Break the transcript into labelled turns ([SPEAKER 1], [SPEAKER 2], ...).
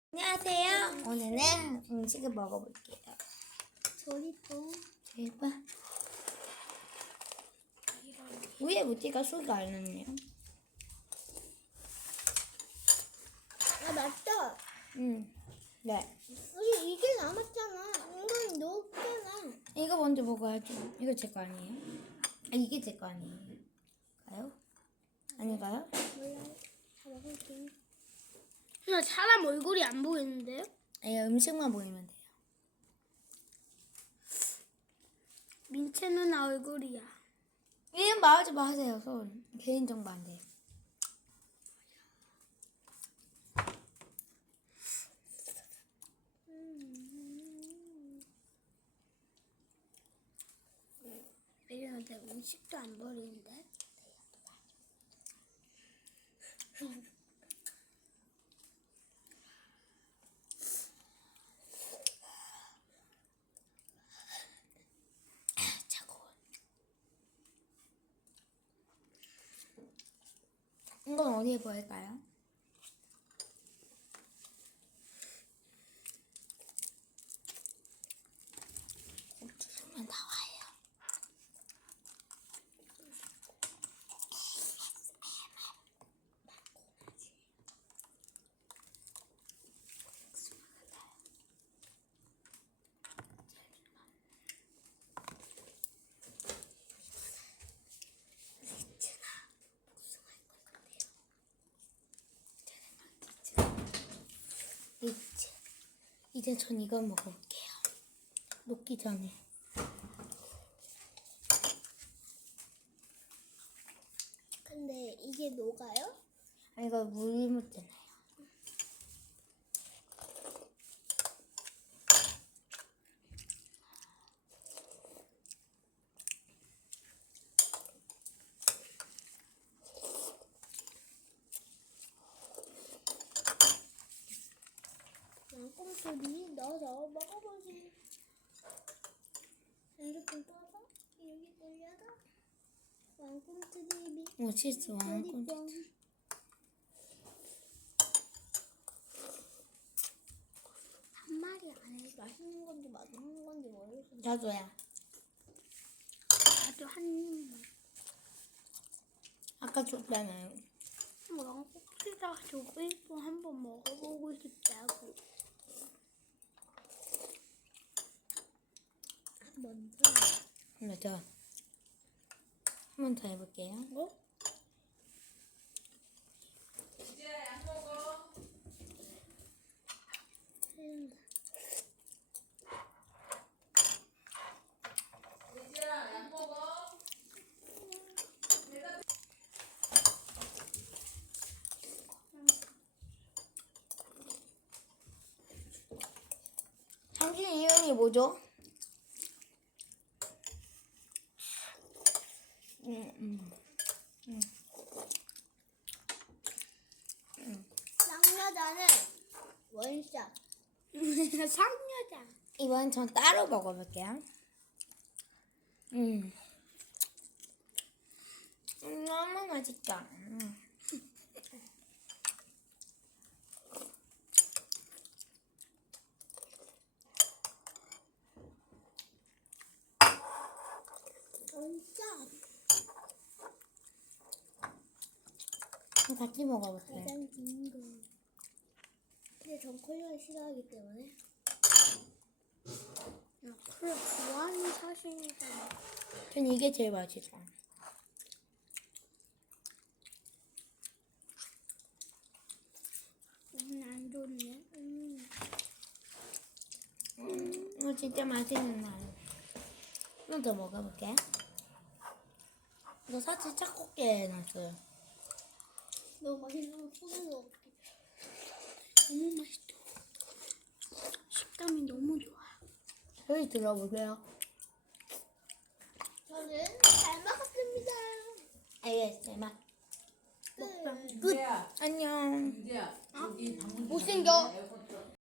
[SPEAKER 1] 안녕하세요. 오늘은 음식을 먹어볼게요.
[SPEAKER 2] 조리통.
[SPEAKER 1] 대박. 위에 무지가 소리가 안 나네요.
[SPEAKER 2] 아 맞다.
[SPEAKER 1] 네.
[SPEAKER 2] 우리 이게 남았잖아. 이건 녹잖아.
[SPEAKER 1] 이거 먼저 먹어야죠. 이거 제 거 아니에요? 아, 이게 제 거 아니에요? 가요? 아닌가요?
[SPEAKER 2] 몰라요. 다 먹을게.
[SPEAKER 3] 나 사람 얼굴이 안 보이는데요?
[SPEAKER 1] 예, 음식만 보이면 돼요.
[SPEAKER 3] 민채 누나 얼굴이야.
[SPEAKER 1] 이름 말하지 마세요, 손. 개인정보 안 돼요.
[SPEAKER 3] 이래서 내 음식도 안 버리는데.
[SPEAKER 1] 차가워. 이건 어디에 보일까요? 고추 주면 나와요. 이제 전 이거 먹어볼게요. 녹기 전에.
[SPEAKER 2] 근데 이게 녹아요?
[SPEAKER 1] 아, 이거 물 묻잖아요.
[SPEAKER 2] 꽁초리 넣어서 먹어보지. 이렇게 떠서 여기 돌려서 왕꿈틀이
[SPEAKER 1] 오, 치즈 왕꿈치.
[SPEAKER 2] 한 마리 안에 맛있는 건지 맛없는 건지 모르겠어.
[SPEAKER 1] 저도야.
[SPEAKER 3] 나도 한 입만.
[SPEAKER 1] 아까 줬잖아요.
[SPEAKER 3] 왕국수다 조그리고 한번 먹어보고 싶다고.
[SPEAKER 2] 먼저.
[SPEAKER 1] 맞아. 한 번 더 해볼게요.
[SPEAKER 2] 뭐?
[SPEAKER 1] 당신 이름이 뭐죠?
[SPEAKER 2] 쌍여자는 원샷.
[SPEAKER 3] 상여자.
[SPEAKER 1] 이번 전 따로 먹어볼게요. 너무 맛있다.
[SPEAKER 2] 원샷.
[SPEAKER 1] 같이 먹어볼게요.
[SPEAKER 2] 가장 긴 거. 근데 전 콜라를 싫어하기 때문에.
[SPEAKER 3] 그래 좋아하는 사실이잖아.
[SPEAKER 1] 전 이게 제일 맛있어.
[SPEAKER 3] 안 좋네.
[SPEAKER 1] 이거 진짜 맛있는 날. 한 번 더 먹어볼게. 이거 사실 차갑게 해놨어요.
[SPEAKER 2] 너무 맛있어서 손을 넣을게.
[SPEAKER 3] 너무 맛있다. 식감이 너무 좋아.
[SPEAKER 1] 소리 들어보세요.
[SPEAKER 2] 저는 잘 먹었습니다.
[SPEAKER 1] ASMR.
[SPEAKER 2] 끝.
[SPEAKER 1] 끝. 안녕.
[SPEAKER 4] 이제야 여기 방문
[SPEAKER 2] 못생겨.
[SPEAKER 4] 에어컨 틀어.